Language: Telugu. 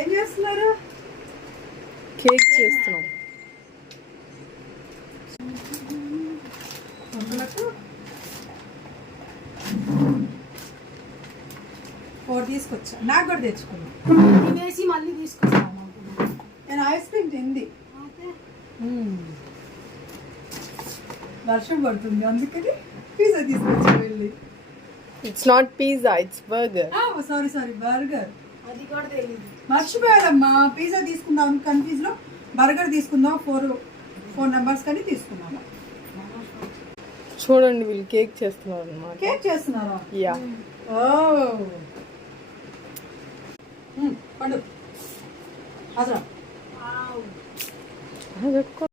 ఏం చేస్తున్నారు? కేక్ చేస్తున్నాం. ఫోర్ తీసుకొచ్చా, నాకు కూడా తెచ్చుకున్నా. తినేసి మళ్ళీ తీసుకొచ్చాను. నేను ఐస్ క్రీమ్ తింది, వర్షం పడుతుంది అందుకని పిజ్జా తీసుకొచ్చా వెళ్ళి. It's not pizza, it's burger. Sorry burger. అది కూడా తెలియదు. మర్చిపోయాడమ్మా, పిజ్జా తీసుకుందాం కన్ఫ్యూజ్ లో బర్గర్ తీసుకుందాం. ఫోర్ నెంబర్స్ కానీ తీసుకున్నాము. చూడండి వీళ్ళు కేక్ చేస్తున్నారు అన్నమాట. కేక్ చేస్తున్నారా? యా. పండు అసలు వావ్.